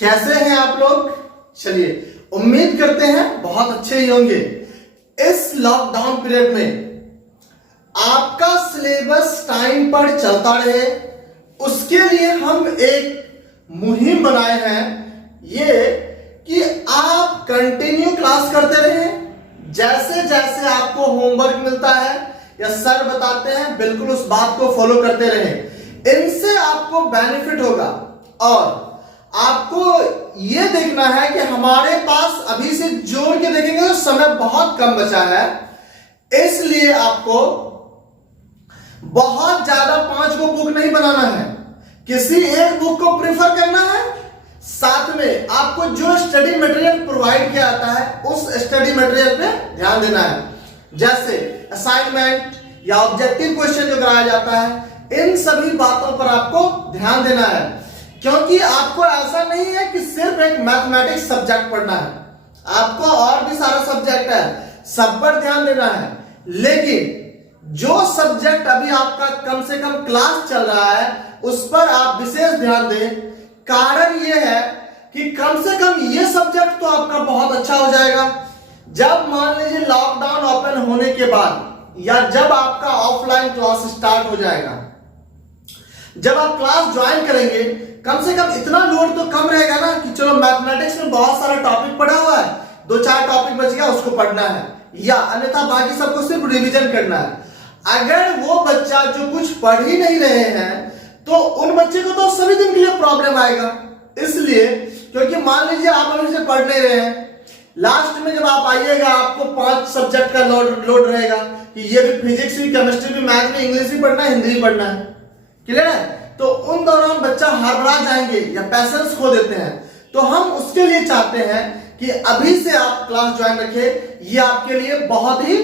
कैसे हैं आप लोग? चलिए, उम्मीद करते हैं बहुत अच्छे ही होंगे। इस लॉकडाउन पीरियड में आपका सिलेबस टाइम पर चलता रहे, उसके लिए हम एक मुहिम बनाए हैं, ये कि आप कंटिन्यू क्लास करते रहें। जैसे जैसे आपको होमवर्क मिलता है या सर बताते हैं, बिल्कुल उस बात को फॉलो करते रहें। इनसे आपको बेनिफिट होगा और आपको यह देखना है कि हमारे पास अभी से जोड़ के देखेंगे तो समय बहुत कम बचा है, इसलिए आपको बहुत ज्यादा 5 को बुक नहीं बनाना है, किसी एक बुक को प्रेफर करना है। साथ में आपको जो स्टडी मटेरियल प्रोवाइड किया जाता है उस स्टडी मटेरियल पे ध्यान देना है। जैसे असाइनमेंट या ऑब्जेक्टिव क्वेश्चन जो कराया जाता है, इन सभी बातों पर आपको ध्यान देना है, क्योंकि आपको ऐसा नहीं है कि सिर्फ एक मैथमेटिक्स सब्जेक्ट पढ़ना है, आपको और भी सारा सब्जेक्ट है, सब पर ध्यान देना है। लेकिन जो सब्जेक्ट अभी आपका कम से कम क्लास चल रहा है उस पर आप विशेष ध्यान दें। कारण यह है कि कम से कम यह सब्जेक्ट तो आपका बहुत अच्छा हो जाएगा। जब मान लीजिए लॉकडाउन ओपन होने के बाद या जब आपका ऑफलाइन क्लास स्टार्ट हो जाएगा, जब आप क्लास ज्वाइन करेंगे, कम से कम इतना लोड तो कम रहेगा ना कि चलो मैथमेटिक्स में बहुत सारा टॉपिक पढ़ा हुआ है, 2-4 टॉपिक बच गया उसको पढ़ना है, या अन्यथा बाकी सबको सिर्फ रिवीजन करना है। अगर वो बच्चा जो कुछ पढ़ ही नहीं रहे हैं तो उन बच्चे को तो सभी दिन के लिए प्रॉब्लम आएगा। इसलिए क्योंकि मान लीजिए आप अभी से पढ़ नहीं रहे हैं, लास्ट में जब आप आइएगा आपको 5 सब्जेक्ट का लोड रहेगा कि ये भी फिजिक्स भी, केमिस्ट्री भी, मैथ भी, इंग्लिश भी पढ़ना है, हिंदी भी पढ़ना है। क्लियर है? तो उन दौरान बच्चा हड़बड़ा जाएंगे या पैसेंस खो देते हैं। तो हम उसके लिए चाहते हैं कि अभी से आप क्लास ज्वाइन रखें, ये आपके लिए बहुत ही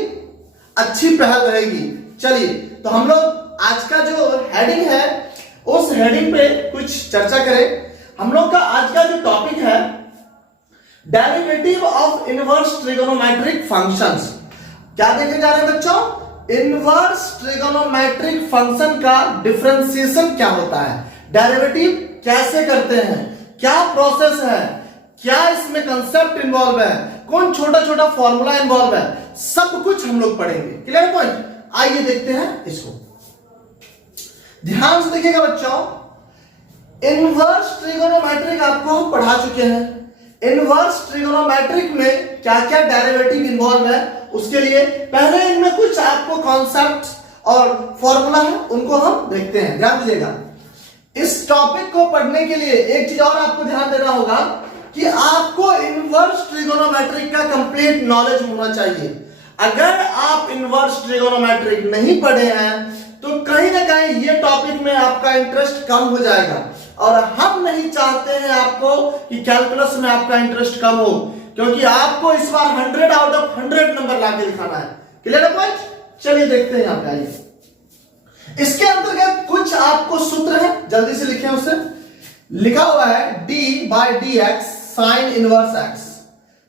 अच्छी पहल रहेगी। चलिए, तो हम लोग आज का जो हेडिंग है उस हेडिंग पे कुछ चर्चा करें। हम लोग का आज का जो टॉपिक है derivative of inverse trigonometric functions. क्या देखे जा रहे हैं बच्चों? इनवर्स ट्रिगोनोमेट्रिक फंक्शन का डिफरेंशिएशन क्या होता है, डेरिवेटिव कैसे करते हैं, क्या प्रोसेस है, क्या इसमें कंसेप्ट इन्वॉल्व है, कौन छोटा छोटा फॉर्मूला इन्वॉल्व है, सब कुछ हम लोग पढ़ेंगे। Clear point? आइए देखते हैं इसको, ध्यान से देखिएगा बच्चों। इनवर्स ट्रिगोनोमेट्रिक आपको हम पढ़ा चुके हैं। इनवर्स ट्रिगोनोमेट्रिक में क्या क्या डेरिवेटिव इन्वॉल्व है, उसके लिए पहले इनमें कुछ आपको कॉन्सेप्ट और फॉर्मूला है, उनको हम देखते हैं। ध्यान दीजिएगा, इस टॉपिक को पढ़ने के लिए एक चीज और आपको ध्यान देना होगा कि आपको इनवर्स ट्रिगोनोमेट्रिक का कंप्लीट नॉलेज होना चाहिए। अगर आप इनवर्स ट्रिगोनोमेट्रिक नहीं पढ़े हैं तो कहीं ना कहीं ये टॉपिक में आपका इंटरेस्ट कम हो जाएगा, और हम नहीं चाहते हैं आपको कि कैलकुलस में आपका इंटरेस्ट कम हो, क्योंकि आपको इस बार 100 आउट ऑफ 100 नंबर लाके दिखाना है। क्लियर है पॉइंट? चलिए देखते हैं यहां पे। आइए, इसके अंतर्गत कुछ आपको सूत्र है, जल्दी से लिखें। उसे लिखा हुआ है d/dx sign inverse x।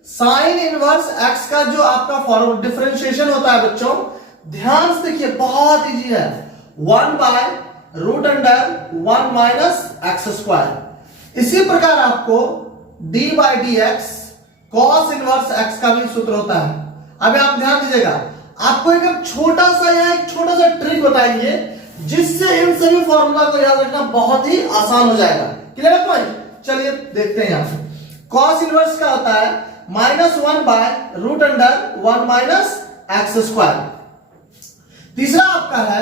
Sign inverse x का जो आपका फॉर्मूला डिफरेंशिएशन होता है बच्चों, ध्यान से देखिए, बहुत इजी है। 1/√1 माइनस x²। इसी प्रकार आपको d/dx cos इनवर्स x का भी सूत्र होता है। अब आप ध्यान दीजिएगा, आपको एक छोटा सा ट्रिक बताएंगे जिससे इन सभी फॉर्मूला को याद रखना बहुत ही आसान हो जाएगा। क्लियर है पॉइंट? चलिए देखते हैं। यहां से cos इनवर्स का होता है -1/√1 माइनस x²। तीसरा आपका है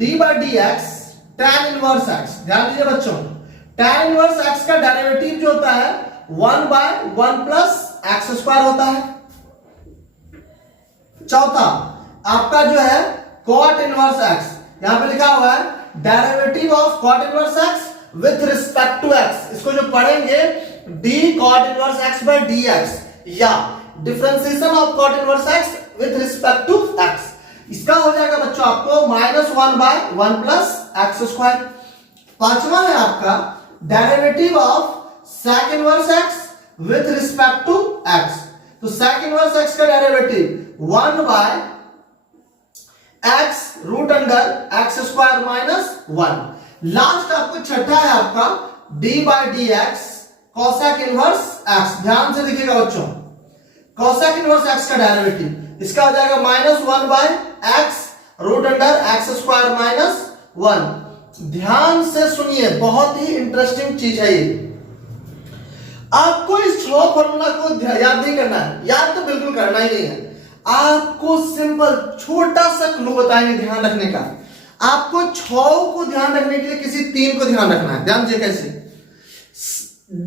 d/dx tan इनवर्स x। ध्यान दीजिए बच्चों, tan इनवर्स x का डेरिवेटिव जो होता है 1/1 प्लस x² होता है। चौथा आपका जो है cot इनवर्स x, यहां पे लिखा हुआ है derivative of cot inverse x with respect to x। इसको जो पढ़ेंगे d cot inverse x by dx या differentiation of cot inverse x with respect to x। इसका हो जाएगा बच्चों आपको -1/1 प्लस x²। पांचवा है आपका derivative of sec inverse x with respect to x। तो sec इनवर्स x का डेरिवेटिव 1/x √x² - 1। लास्ट आपको छठा है आपका d/dx कॉसेक इनवर्स एक्स। ध्यान से देखिएगा बच्चों, कॉसेक इनवर्स एक्स का डेरिवेटिव इसका हो जाएगा -1/x root under x square -1। ध्यान से सुनिए, बहुत ही इंटरेस्टिंग चीज है ये। आपको इस छह फॉर्मूला को याद नहीं करना है, याद तो बिल्कुल करना ही नहीं है। आपको सिंपल छोटा सा क्लू बताएंगे ध्यान रखने का। आपको छह को ध्यान रखने के लिए किसी तीन को ध्यान रखना है। ध्यान दीजिए कैसे,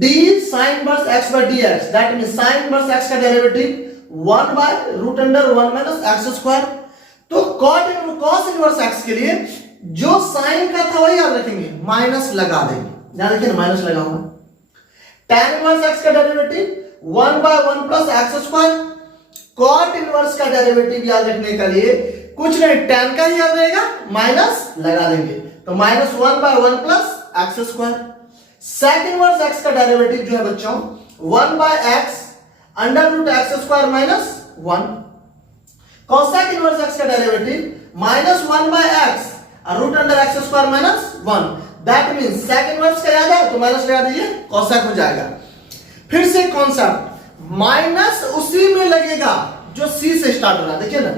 d sin inverse x by dx, that means sin inverse x का derivative 1 by root under 1 minus x square. तो cos इनवर्स x के लिए जो साइन का था वही याद रखेंगे, माइनस लगा देंगे। ध्यान रखिए माइनस लगा हुआ। tan इनवर्स x का derivative 1 by 1 plus x square. cot inverse का डेरिवेटिव याद रखने के लिए कुछ नहीं, tan का ही याद रहेगा, माइनस लगा देंगे, तो -1 by 1 plus x square. sec inverse x का डेरिवेटिव जो है बच्चों 1 by x under root x square -1। cosec inverse x का derivative -1 by x root under x square -1। That means sec inverse का याद है तो माइनस लगा दीजिए, cosec हो जाएगा। फिर से कॉन्सेप्ट, माइनस उसी में लगेगा जो c से स्टार्ट हो रहा है। देखिए ना,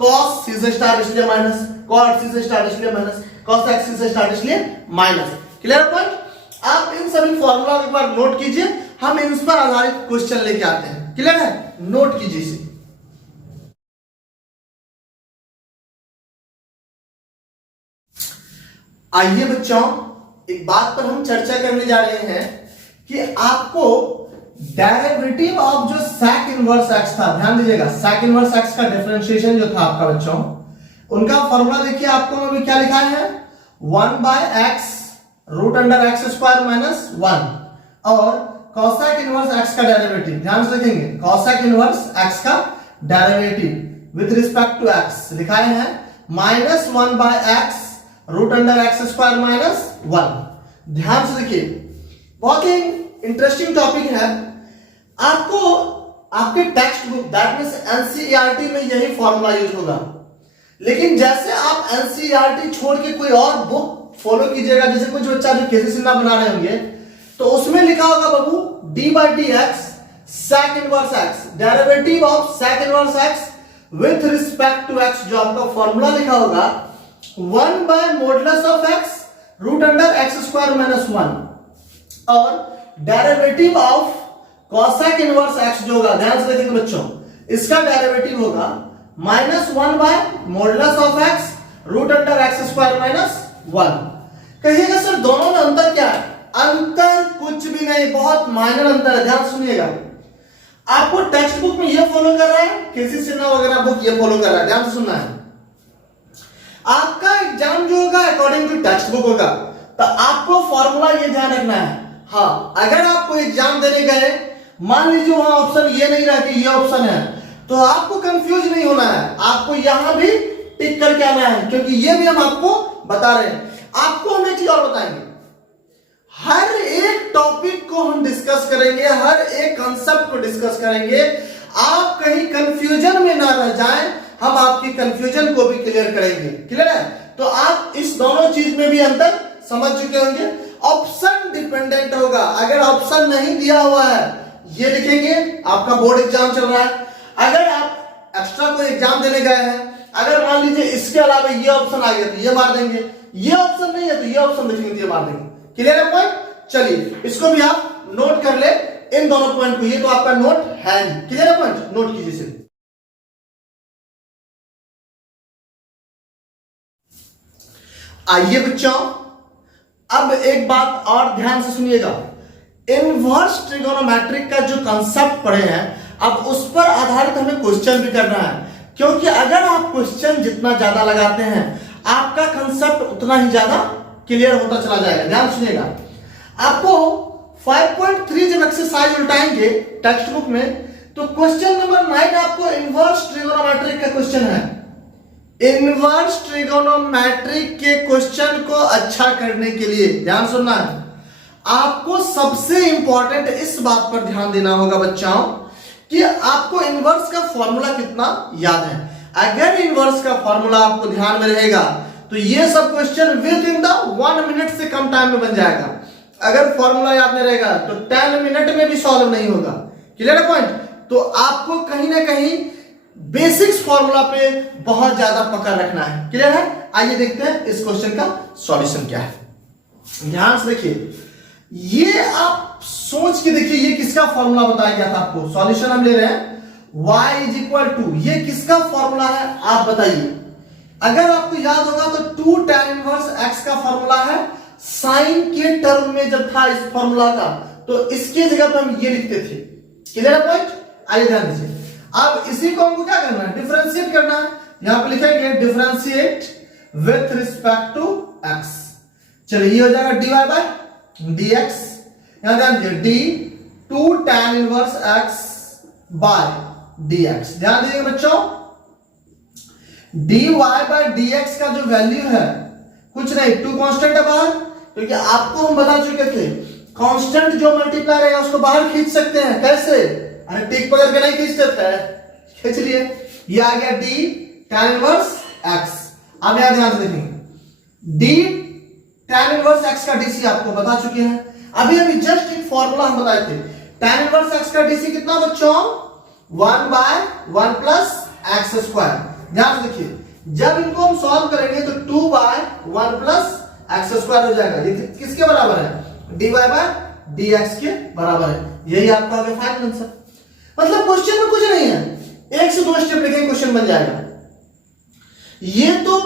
cos c से स्टार्ट इसलिए माइनस, cot c से स्टार्ट इसलिए माइनस, cosec c से स्टार्ट इसलिए माइनस। Clear point? आप इन सभी फॉर्मूला को एक बार नोट कीजिए, हम इन पर आधारित क्वेश्चन लेके आते हैं। क्लियर है? नोट कीजिए इसे। आइए बच्चों, एक बात पर हम चर्चा करने जा रहे हैं कि आपको डेरिवेटिव ऑफ जो sec इनवर्स x था, ध्यान दीजिएगा, sec इनवर्स x का डिफरेंशिएशन जो था आपका बच्चों, उनका फॉर्मूला देखिए आपको अभी क्या लिखा है, 1 by x root under x square -1 और cosec इनवर्स x का डेरिवेटिव, ध्यान से देखेंगे, cosec इनवर्स x का derivative with respect to x लिखाए हैं -1 by x root under x square -1। ध्यान से देखिए, बहुत ही इंटरेस्टिंग टॉपिक है। आपको आपके text book that means NCERT में यही फॉर्मूला यूज होगा, लेकिन जैसे आप एनसीईआरटी छोड़ के कोई और बुक फॉलो कीजिएगा, जैसे कुछ बच्चा जो केसी सिन्हा बना रहे होंगे तो उसमें लिखा होगा बाबू d/dx sec inverse x, derivative of sec inverse x with respect to x, जो आपका फॉर्मूला लिखा होगा 1 by modulus of x root under x square -1 और derivative of cosec inverse x जो होगा, ध्यान से देखिए बच्चों, इसका डेरिवेटिव होगा -1 by modulus of x root under x square -1। कहिएगा सर दोनों में अंतर क्या है? अंतर कुछ भी नहीं, बहुत माइनर अंतर है। ध्यान सुनिएगा, आपको टेक्स्ट बुक में ये फॉलो कर रहा है, केसी सिन्हा वगैरह बुक ये फॉलो कर रहा है, ध्यान से सुनना है। आपका एग्जाम जो होगा अकॉर्डिंग टू टेक्स्ट बुक होगा, तो आपको फॉर्मूला ये ध्यान रखना है। हाँ, अगर आपको एग्जाम देने गए, मान लीजिए वहां ऑप्शन ये नहीं रहा कि ये ऑप्शन है, तो आपको कंफ्यूज नहीं होना है, आपको यहां भी टिक करके आना है, क्योंकि ये भी हम आपको बता रहे हैं। आपको हम एक चीज और बताएंगे, हर एक टॉपिक को हम डिस्कस करेंगे, हर एक कंसेप्ट को डिस्कस करेंगे, आप कहीं कंफ्यूजन में ना रह जाएं, हम आपकी कंफ्यूजन को भी क्लियर करेंगे। क्लियर है? तो आप इस दोनों चीज में भी अंतर समझ चुके होंगे। ऑप्शन डिपेंडेंट होगा, अगर ऑप्शन नहीं दिया हुआ है ये लिखेंगे, आपका बोर्ड एग्जाम चल रहा है, अगर आप एक्स्ट्रा कोई एग्जाम देने गए हैं, अगर मान लीजिए इसके अलावा ये ऑप्शन आ गया तो ये मार देंगे, ये ऑप्शन नहीं है तो ये ऑप्शन देखेंगे तो ये मार देंगे। क्लियर है पॉइंट? चलिए इसको भी आप नोट कर ले, इन दोनों पॉइंट को, ये तो आपका नोट है ही। क्लियर है पॉइंट? नोट कीजिए इसे। आइए बच्चों, अब एक बात और ध्यान से सुनिएगा, इनवर्स ट्रिगोनोमेट्रिक का जो कंसेप्ट पढ़े हैं, अब उस पर आधारित हमें क्वेश्चन भी करना है, क्योंकि अगर आप क्वेश्चन जितना ज्यादा लगाते हैं आपका कंसेप्ट उतना ही ज्यादा क्लियर होता चला जाएगा। ध्यान सुनिएगा, आपको 5.3 जब एक्सरसाइज उल्टाएंगे टेक्स्ट बुक में, तो क्वेश्चन नंबर 9 आपको इनवर्स ट्रिगोनोमेट्रिक का क्वेश्चन है। इनवर्स ट्रिगोनोमेट्रिक के क्वेश्चन को अच्छा करने के लिए ध्यान सुनना है, आपको सबसे इंपॉर्टेंट इस बात पर ध्यान देना होगा बच्चों कि आपको इनवर्स का फॉर्मूला कितना याद है। अगर इनवर्स का फॉर्मूला आपको ध्यान में रहेगा तो ये सब question with in the 1 minute से कम टाइम में बन जाएगा। अगर फॉर्मूला याद नहीं रहेगा तो 10 मिनट में भी सॉल्व नहीं होगा। क्लियर है पॉइंट? तो आपको कहीं ना कहीं बेसिक्स फॉर्मूला पे बहुत ज्यादा पकड़ रखना है। क्लियर है? आइए देखते हैं इस क्वेश्चन का सॉल्यूशन क्या है। ध्यान से देखिए, ये आप सोच के देखिए, ये किसका फॉर्मूला बताया गया था आपको। सॉल्यूशन हम ले रहे हैं y इज इक्वल टू, ये किसका फॉर्मूला है आप बताइए। अगर आपको याद होगा तो 2 tan इनवर्स x का फॉर्मूला है। साइन के टर्म में जब था इस फॉर्मूला का, तो इसके जगह पे हम ये लिखते थे। क्लियर है पॉइंट? आइए ध्यान दीजिए, अब इसी को हमको क्या करना है, डिफरेंशिएट करना है। यहां पे लिखेंगे differentiate with respect to x। चलिए ये हो जाएगा dy बाय dx। यहां ध्यान दीजिए d 2 tan inverse x by dx। ध्यान दीजिएगा बच्चों, dy बाय dx का जो वैल्यू है कुछ नहीं, 2 कांस्टेंट है बाहर, क्योंकि आपको हम बता चुके थे कांस्टेंट जो मल्टीप्लाई रहेगा उसको बाहर खींच सकते हैं। कैसे? अरे टिक पकड़ के नहीं खींच सकते हैं, खींच लिए, ये आ गया d tan इनवर्स x। अब यहां ध्यान से देखेंगे, d tan इनवर्स x का dc आपको बता चुके हैं। अभी जस्ट एक फॉर्मूला हम बताए थे, tan इनवर्स x का dc कितना बच्चों, 1 बाय 1 प्लस एक्स स्क्वायर। ध्यान से देखिए, जब इनको हम सॉल्व करेंगे तो 2 बाय 1 प्लस एक्स स्क्वायर हो जाएगा। ये किसके बराबर है, dy बाय dx के बराबर है। यही आपका आगे फाइनल आंसर। मतलब क्वेश्चन में कुछ नहीं है, 1 से 2 स्टेप लिखेंगे क्वेश्चन बन जाएगा। ये तो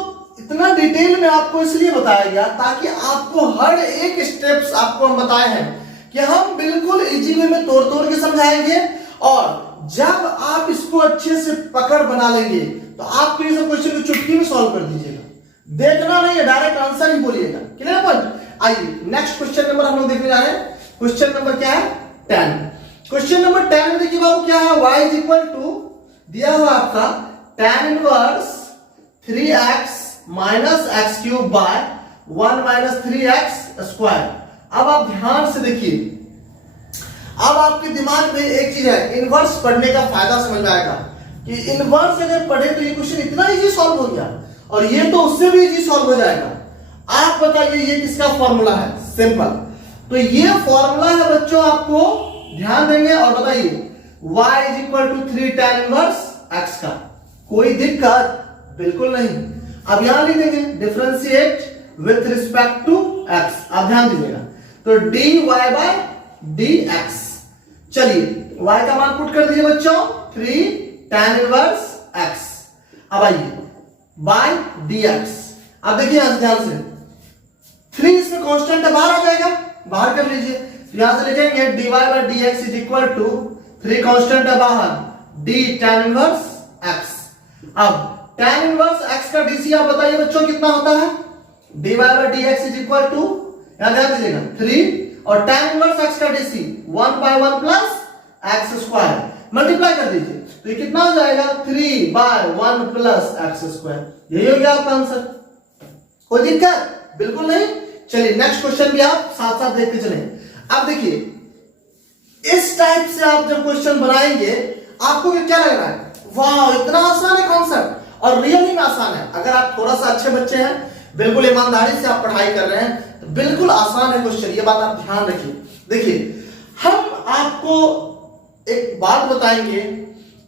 इतना डिटेल में आपको इसलिए बताया गया ताकि आपको हर एक स्टेप्स आपको हम बताए हैं कि हम बिल्कुल इजी वे में तोड़ तोड़ के समझाएंगे, और जब आप इसको अच्छे से पकड़ बना लेंगे तो आप ये सब क्वेश्चन को चुटकी में सॉल्व कर दीजिएगा। देखना नहीं है, डायरेक्ट आंसर ही बोलिएगा। Clear point? आइए नेक्स्ट क्वेश्चन नंबर हम लोग देखने जा रहे हैं। क्वेश्चन नंबर क्या है, 10। क्वेश्चन नंबर 10 में देखिए बाबू क्या है, y इज इक्वल टू दिया हुआ आपका tan inverse 3x minus x cube by 1 minus 3x square. अब आप ध्यान से देखिए, अब आपके दिमाग में एक चीज है, इनवर्स पढ़ने का फायदा समझ में आएगा कि इनवर्स अगर पढ़े तो ये क्वेश्चन इतना इजी सॉल्व हो गया, और ये तो उससे भी इजी सॉल्व हो जाएगा। आप बताइए ये किसका फॉर्मूला है, सिंपल। तो ये फॉर्मूला है बच्चों, आपको ध्यान देंगे और बताइए y is equal to 3 tan inverse x का। कोई दिक्कत बिल्कुल नहीं। अब यहां लिख देंगे differentiate with respect to x। आप ध्यान दीजिएगा, तो dy बाय dx। चलिए y का मान पुट कर दीजिए बच्चों, 3 tan इनवर्स x। अब आइए बाय dx। अब देखिए यहां से ध्यान से, 3 इसमें कांस्टेंट है, बाहर आ जाएगा, बाहर कर लीजिए। यहां से लिखेंगे dy by dx is equal to 3 constant है बाहर, d tan इनवर्स x। अब tan इनवर्स x का dc आप बताइए बच्चों कितना होता है, dy by dx is equal to, यहां ध्यान दीजिएगा 3, और tan इनवर्स x का dc 1 by 1 plus x square. Multiply कर दीजिए तो ये कितना हो जाएगा, 3 बाय 1 प्लस एक्स स्क्वायर। यही हो गया आपका आंसर। कोई दिक्कत बिल्कुल नहीं। चलिए नेक्स्ट क्वेश्चन भी आप साथ साथ देखते चलें। अब देखिए, इस टाइप से आप जब क्वेश्चन बनाएंगे आपको क्या लग रहा है, वाह इतना आसान है कॉन्सेप्ट, और रियली में आसान है। अगर आप थोड़ा सा अच्छे बच्चे हैं, बिल्कुल ईमानदारी से आप पढ़ाई कर रहे हैं, तो बिल्कुल आसान है क्वेश्चन। ये बात आप ध्यान रखिए। देखिए हम आपको एक बात बताएंगे,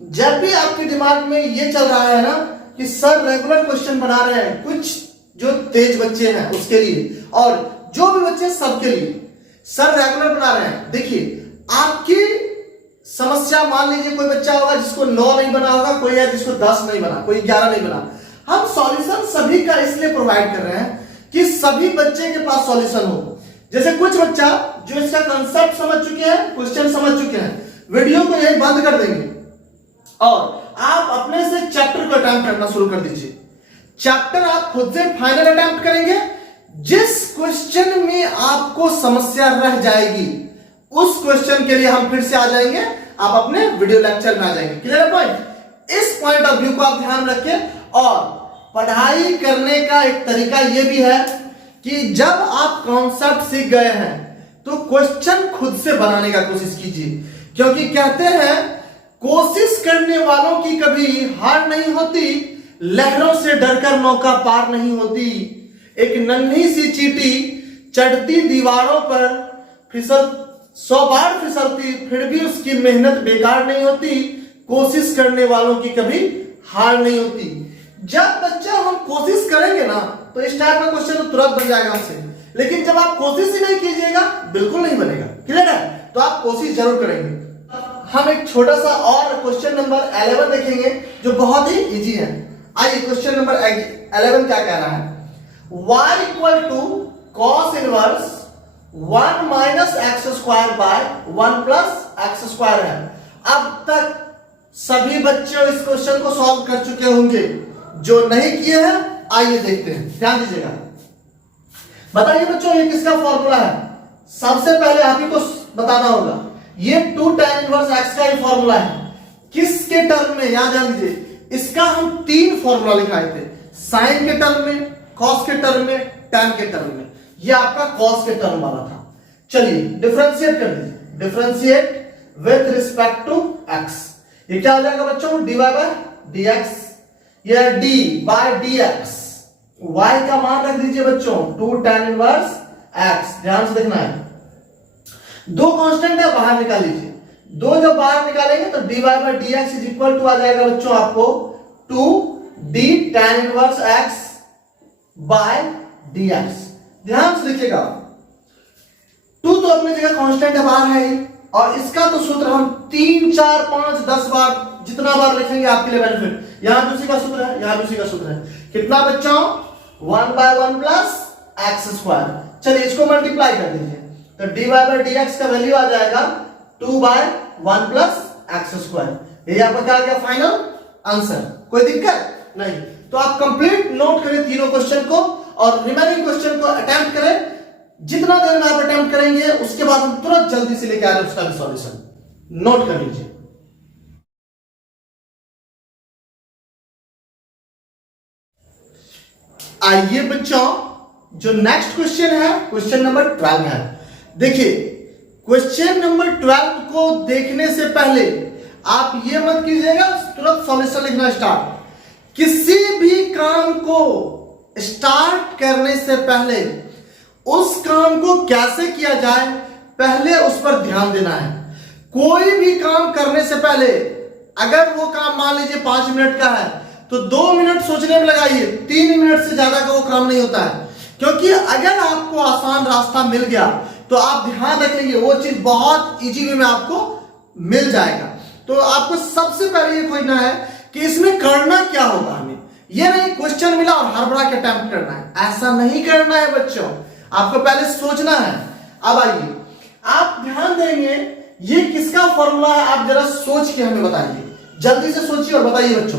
जब भी आपके दिमाग में ये चल रहा है ना कि सर रेगुलर क्वेश्चन बना रहे हैं, कुछ जो तेज बच्चे हैं उसके लिए और जो भी बच्चे सबके लिए सर रेगुलर बना रहे हैं। देखिए आपकी समस्या, मान लीजिए कोई बच्चा होगा जिसको 9 नहीं बना होगा, कोई है जिसको 10 नहीं बना, कोई 11 नहीं बना। हम सॉल्यूशन सभी का इसलिए प्रोवाइड कर रहे हैं कि सभी बच्चे के पास सॉल्यूशन हो। जैसे कुछ बच्चा जो इसका कंसेप्ट समझ चुके हैं, क्वेश्चन समझ चुके हैं, वीडियो को यही बंद कर देंगे और आप अपने से चैप्टर को अटेम्प्ट करना शुरू कर दीजिए। चैप्टर आप खुद से फाइनल अटेम्प्ट करेंगे। जिस क्वेश्चन में आपको समस्या रह जाएगी उस क्वेश्चन के लिए हम फिर से आ जाएंगे, आप अपने वीडियो लेक्चर में आ जाएंगे। क्लियर है पॉइंट? इस पॉइंट ऑफ व्यू को आप ध्यान रखें। और पढ़ाई करने का एक तरीका यह भी है कि जब आप कॉन्सेप्ट सीख गए हैं तो क्वेश्चन खुद से बनाने का कोशिश कीजिए, क्योंकि कहते हैं कोशिश करने वालों की कभी हार नहीं होती, लहरों से डरकर नौका पार नहीं होती। एक नन्ही सी चींटी चढ़ती दीवारों पर फिसल 100 बार फिसलती फिर भी उसकी मेहनत बेकार नहीं होती, कोशिश करने वालों की कभी हार नहीं होती। जब बच्चा हम कोशिश करेंगे ना तो इस टाइप का क्वेश्चन तो तुरंत बन जाएगा हमसे, लेकिन जब आप कोशिश ही नहीं कीजिएगा बिल्कुल नहीं बनेगा। क्लियर है? तो आप कोशिश जरूर करेंगे। हम एक छोटा सा और क्वेश्चन नंबर 11 देखेंगे जो बहुत ही इजी है। आइए क्वेश्चन नंबर 11 क्या कह रहा है, y equal to cos inverse 1 minus x square by 1 plus x square है। अब तक सभी बच्चे इस क्वेश्चन को सॉल्व कर चुके होंगे, जो नहीं किए हैं आइए देखते हैं, ध्यान दीजिएगा। बताइए बच्चों ये किसका फॉर्मूला है? सबसे पहले आप ही को बताना होगा, ये 2 tan इनवर्स x का ही फॉर्मूला है। किसके टर्म में? याद ध्यान दीजिए, इसका हम 3 फॉर्मूला लिखाए थे, साइन के टर्म में, कॉस के टर्म में, टैन के टर्म में। ये आपका कॉस के टर्म वाला था। चलिए डिफरेंशिएट कर दीजिए, differentiate with respect to x। ये क्या हो जाएगा बच्चों? dy बाय dx, ये d बाय dx। y का मान रख दीजिए बच्चों 2 tan इनवर्स x। ध्यान से देखना है, दो कांस्टेंट है, बाहर निकाल लीजिए। दो जब बाहर निकालेंगे तो dy by dx is equal to आ जाएगा बच्चों आपको 2d tan inverse x by dx। ध्यान से लिखिएगा, 2 तो अपनी जगह कांस्टेंट है, बाहर है ही, और इसका तो सूत्र हम 3 4 5 10 बार जितना बार लिखेंगे आपके लिए बेनिफिट। यहां भी उसी का सूत्र है, यहां भी उसी का सूत्र है। कितना बच्चों? 1 बाय 1 प्लस एक्स स्क्वायर। चलिए इसको मल्टीप्लाई कर दीजिए तो dy बाय dx का वैल्यू आ जाएगा 2 बाय 1 प्लस एक्स स्क्वायर। ये आपका क्या आ गया फाइनल आंसर। कोई दिक्कत नहीं? तो आप कंप्लीट नोट करें तीनों क्वेश्चन को और रिमेनिंग क्वेश्चन को अटेम्प्ट करें। जितना देर में आप अटेम्प्ट करेंगे उसके बाद हम तुरंत जल्दी से लेके आ रहे हैं उसका भी सॉल्यूशन। नोट कर लीजिए। आइए बच्चों, जो नेक्स्ट क्वेश्चन है क्वेश्चन नंबर 12 है। देखिए क्वेश्चन नंबर 12 को देखने से पहले आप ये मत कीजिएगा तुरंत सॉल्यूशन लिखना स्टार्ट। किसी भी काम को स्टार्ट करने से पहले उस काम को कैसे किया जाए पहले उस पर ध्यान देना है। कोई भी काम करने से पहले अगर वो काम मान लीजिए 5 मिनट का है तो 2 मिनट सोचने में लगाइए, 3 मिनट से ज्यादा का वो काम नहीं होता है। क्योंकि अगर आपको आसान रास्ता मिल गया तो आप ध्यान रखेंगे वो चीज बहुत इजी वे में आपको मिल जाएगा। तो आपको सबसे पहले ये खोजना है कि इसमें करना क्या होगा। हमें ये नहीं क्वेश्चन मिला और हड़बड़ा के अटेम्प्ट करना है, ऐसा नहीं करना है बच्चों, आपको पहले सोचना है। अब आइए आप ध्यान देंगे ये किसका फॉर्मूला है, आप जरा सोच के हमें बताइए, जल्दी से सोचिए और बताइए बच्चों।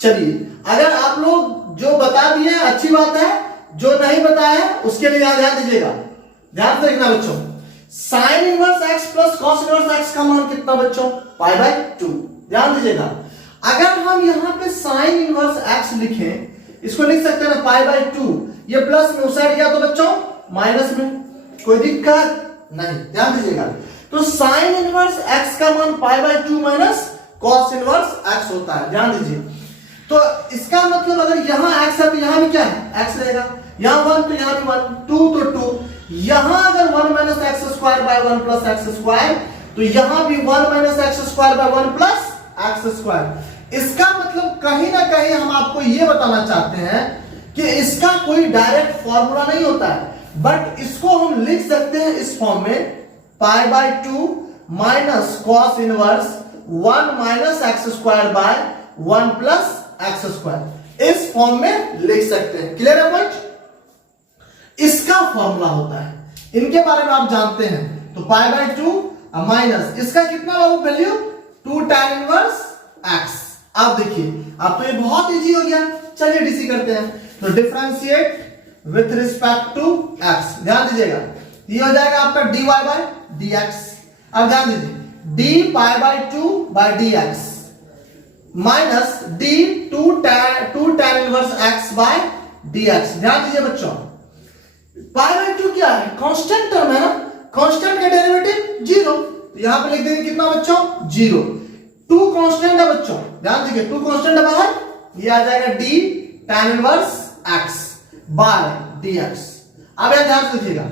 चलिए अगर आप लोग जो बता दिए अच्छी बात है, जो नहीं बताया उसके लिए ध्यान दीजिएगा। ध्यान से देखना बच्चों, sign inverse x plus cos inverse x का मान कितना बच्चों? पाई बाय 2। ध्यान दीजिएगा, अगर हम यहां पे साइन इनवर्स x लिखें, इसको लिख सकते हैं ना पाई बाय 2, ये प्लस में उस साइड गया तो बच्चों माइनस में, कोई दिक्कत नहीं। ध्यान दीजिएगा, तो साइन इनवर्स x का मान पाई by 2 minus cos inverse x होता है। ध्यान दीजिए, तो इसका मतलब अगर यहां x है तो यहां भी क्या है? x रहेगा। यहां 1 तो यहां भी 1, 2 तो 2। यहां अगर 1 minus x square by 1 plus x square तो यहां भी 1 minus x square by 1 plus x square. इसका मतलब कहीं ना कहीं हम आपको यह बताना चाहते हैं कि इसका कोई डायरेक्ट फॉर्मूला नहीं होता है, बट इसको हम लिख सकते हैं इस फॉर्म में, पाई by 2 minus cos inverse 1 minus x square by 1 plus x square, इस फॉर्म में लिख सकते हैं। क्लियर है बच्चों? इसका फॉर्मूला होता है, इनके बारे में आप जानते हैं। तो पाई बाय 2 माइनस इसका कितना वैल्यू? 2 tan inverse x। आप देखिए अब तो ये बहुत इजी हो गया। चलिए डीसी करते हैं, तो differentiate with respect to x। ध्यान दीजिएगा, ये हो जाएगा आपका dy बाय dx। अब ध्यान दीजिए, d pi by 2 by dx minus d 2 tan inverse x by dx। ध्यान दीजिए बच्चों, पाई बाय 2 क्या है? कांस्टेंट टर्म है ना, कांस्टेंट का डेरिवेटिव 0, तो यहां पे लिख देंगे कितना बच्चों? 0। 2 कांस्टेंट है बच्चों, ध्यान दीजिए 2 कांस्टेंट है बाहर, ये आ जाएगा d tan inverse x by dx। अब यहां ध्यान से देखिएगा,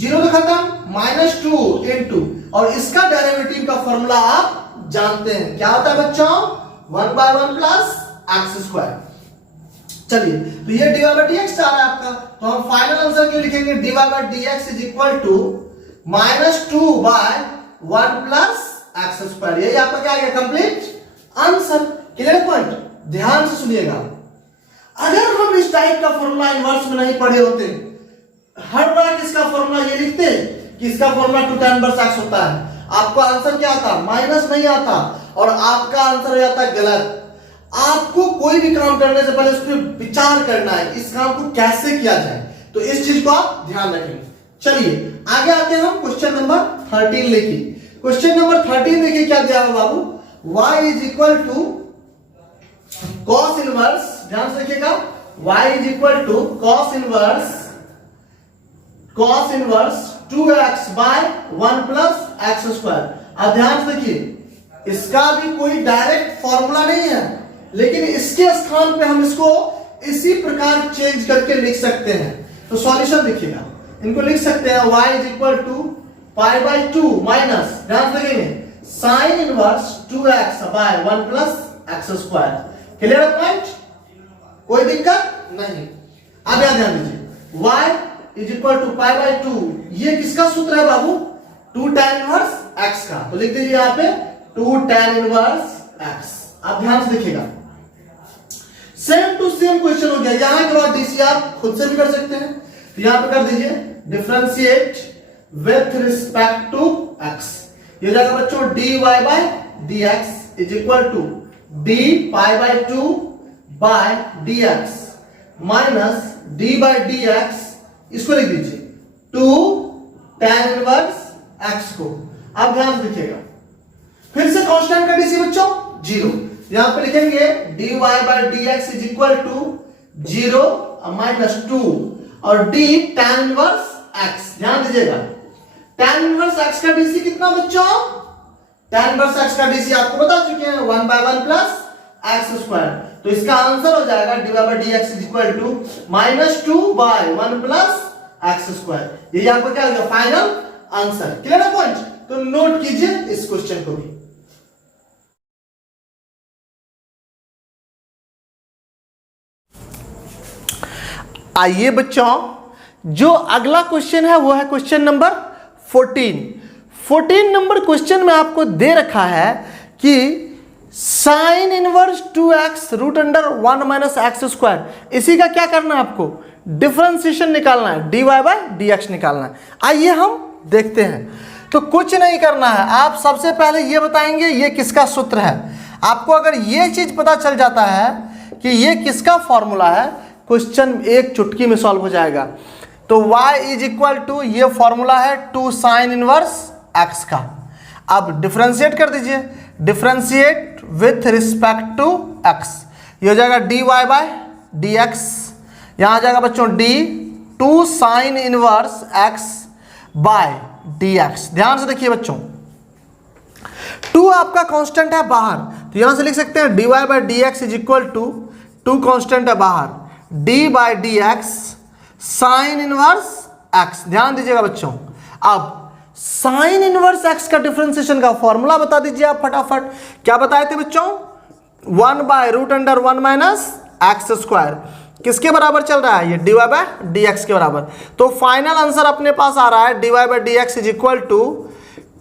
जीरो तो खत्म, माइनस टू इंटू, और इसका डेरिवेटिव का फॉर्मूला आप जानते हैं, क्या होता है बच्चों, 1/1 प्लस एक्स स्क्वायर। चलिए, तो ये dy बाई dx आ रहा है आपका, तो हम फाइनल आंसर क्या लिखेंगे, dy by dx is equal to -2/1 plus x square. यही आपका क्या आ गया, कंप्लीट आंसर। क्लियर पॉइंट, ध्यान से सुनिएगा। अगर हम इस टाइप का फॉर्मूला इनवर्स में नहीं पढ़े होते, हर बार किसका फॉर्मूला ये लिखते कि इसका फॉर्मूला 2 tan इनवर्स x होता है, आपका आंसर क्या आता, माइनस नहीं आता, और आपका आंसर हो जाता है गलत। आपको कोई भी काम करने से पहले उस पर विचार करना है, इस काम को कैसे किया जाए, तो इस चीज को आप ध्यान रखेंगे। चलिए आगे आते हैं हम क्वेश्चन नंबर 13 लेके। क्वेश्चन नंबर 13 देखिए क्या दिया है बाबू, y is equal to cos inverse, ध्यान से देखिएगा, y is equal to cos inverse 2x by 1 plus x square. अब ध्यान से देखिए, इसका भी कोई डायरेक्ट फॉर्मूला नहीं है, लेकिन इसके स्थान पे हम इसको इसी प्रकार चेंज करके लिख सकते हैं। तो सॉल्यूशन देखिएगा, इनको लिख सकते हैं y is equal to pi by 2 minus, ध्यान से देखेंगे, sine inverse 2x by 1 plus x square. Clear point, कोई दिक्कत नहीं। अब यहां ध्यान दीजिए, y is equal to pi by 2, ये किसका सूत्र है बाबू, 2 tan इनवर्स x का, तो लिख दीजिए यहां पे 2 tan इनवर्स x। आप ध्यान से देखिएगा, सेम टू सेम क्वेश्चन हो गया। यहां के बाद डीसी आप खुद से भी कर सकते हैं, तो यहां पे कर दीजिए differentiate with respect to x। ये जाएगा बच्चों dy by dx is equal to d pi by 2 by dx minus d by dx, इसको लिख दीजिए 2 tan इनवर्स x को। आप ध्यान से देखिएगा, फिर से कांस्टेंट का डीसी बच्चों 0, यहां पे लिखेंगे dy by dx is equal to 0 minus 2 और d tan इनवर्स x। ध्यान दीजिएगा, tan इनवर्स x का डीसी कितना बच्चों, tan इनवर्स x का डीसी आपको बता चुके हैं 1/1 प्लस एक्स स्क्वायर। तो इसका आंसर हो जाएगा dy by dx is equal to -2/1 plus x square. ये आपका क्या होगा, फाइनल आंसर। क्लियर है पॉइंट, तो नोट कीजिए इस क्वेश्चन को भी। आइए बच्चों, जो अगला क्वेश्चन है वो है क्वेश्चन नंबर 14 नंबर क्वेश्चन में आपको दे रखा है कि sine inverse 2x root under 1 minus x square, इसी का क्या करना है, आपको डिफरेंशिएशन निकालना है, dy बाय dx निकालना है। आइए हम देखते हैं। तो कुछ नहीं करना है, आप सबसे पहले ये बताएंगे ये किसका सूत्र है। आपको अगर ये चीज पता चल जाता है कि ये किसका फॉर्मूला है, क्वेश्चन एक चुटकी में सॉल्व हो जाएगा। तो y इज इक्वल टू, ये फॉर्मूला है 2 साइन इनवर्स x का। अब डिफरेंशिएट कर दीजिए, differentiate with respect to x, ये हो जाएगा dy बाय dx, यहां आ जाएगा बच्चों d 2 sine inverse x by dx। ध्यान से देखिए बच्चों, 2 आपका कांस्टेंट है बाहर, तो यहां से लिख सकते हैं dy by dx is equal to 2 constant है बाहर, d by dx sine inverse x। ध्यान दीजिएगा बच्चों, अब साइन इनवर्स x का डिफरेंशिएशन का फॉर्मूला बता दीजिए आप फटाफट। क्या बताए थे बच्चों, 1 by root under 1 minus x square, किसके बराबर चल रहा है, ये dy बाय dx के बराबर। तो फाइनल आंसर अपने पास आ रहा है dy by dx is equal to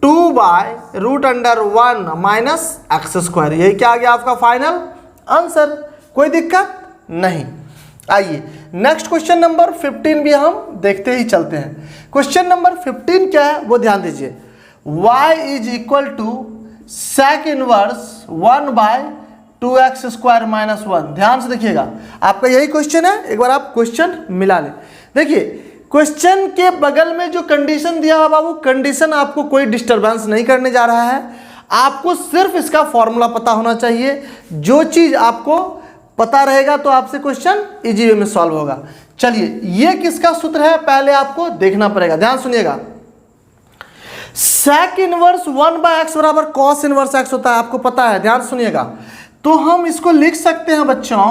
2 by root under 1 minus x square. यही क्या आ गया आपका फाइनल आंसर, कोई दिक्कत नहीं। आइए नेक्स्ट क्वेश्चन नंबर 15 भी हम देखते ही चलते हैं। क्वेश्चन नंबर 15 क्या है वो ध्यान दीजिए, y is equal to sec inverse 1 by 2x square minus 1। ध्यान से देखिएगा, आपका यही क्वेश्चन है, एक बार आप क्वेश्चन मिला लें। देखिए क्वेश्चन के बगल में जो कंडीशन दिया है बाबू, कंडीशन आपको कोई डिस्टर्बेंस नहीं करने जा रहा है, आपको सिर्फ इसका फॉर्मूला पता होना चाहिए। जो चीज आपको पता रहेगा तो आपसे क्वेश्चन इजी वे में सॉल्व होगा। चलिए, ये किसका सूत्र है पहले आपको देखना पड़ेगा, ध्यान सुनिएगा। sec इनवर्स 1 बाय एक्स बराबर cos इनवर्स x होता है, आपको पता है, ध्यान सुनिएगा। तो हम इसको लिख सकते हैं बच्चों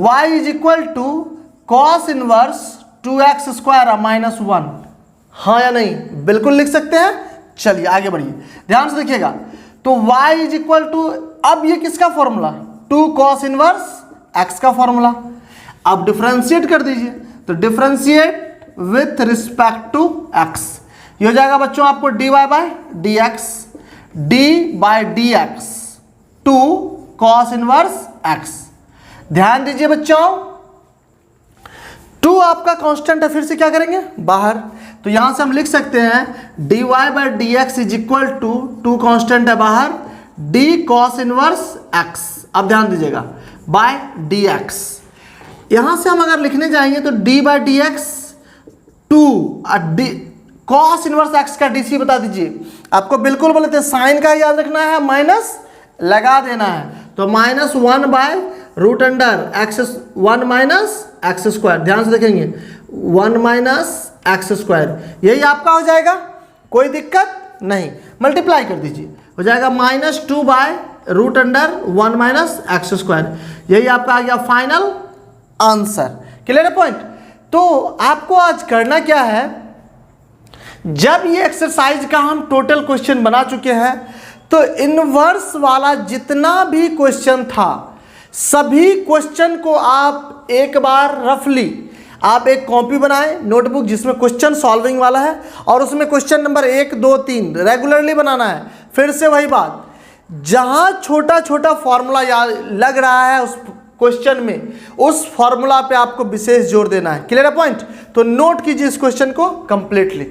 y is equal to cos inverse 2x square minus 1। हाँ या नहीं, बिल्कुल लिख सकते हैं। चलिए आगे बढ़िए, ध्यान से देखिएगा। तो y इज इक्वल टू, अब ये किसका फॉर्मूला, 2 cos इनवर्स x का फॉर्मूला। अब डिफरेंशिएट कर दीजिए, तो differentiate with respect to x, ये हो जाएगा बच्चों आपको dy by dx, d by dx 2 cos inverse x। ध्यान दीजिए बच्चों, 2 आपका कांस्टेंट है, फिर से क्या करेंगे बाहर, तो यहां से हम लिख सकते हैं dy by dx is equal to 2 constant है बाहर, d cos इनवर्स x। अब ध्यान दीजिएगा बाय dx, यहां से हम अगर लिखने जाएंगे तो d by dx 2 d cos inverse x का dc बता दीजिए। आपको बिल्कुल बोलते हैं साइन का याद रखना है, माइनस लगा देना है, तो -1 by root under x 1 minus x square. ध्यान से देखेंगे 1 माइनस एक्स स्क्वायर, यही आपका हो जाएगा, कोई दिक्कत नहीं। मल्टीप्लाई कर दीजिए, हो जाएगा -2 by root under 1 minus x square, यही आपका आ गया फाइनल आंसर। क्लियर है पॉइंट। तो आपको आज करना क्या है, जब ये एक्सरसाइज का हम टोटल क्वेश्चन बना चुके हैं, तो इनवर्स वाला जितना भी क्वेश्चन था सभी क्वेश्चन को आप एक बार रफली आप एक कॉपी बनाएं, नोटबुक जिसमें क्वेश्चन सॉल्विंग वाला है, और उसमें क्वेश्चन नंबर 1 2 3 रेगुलरली बनाना है। फिर से वही बात, जहां छोटा छोटा फॉर्मूला लग रहा है उस क्वेश्चन में, उस फॉर्मूला पे आपको विशेष जोर देना है। क्लियर है पॉइंट। तो नोट कीजिए इस क्वेश्चन को कंप्लीटली।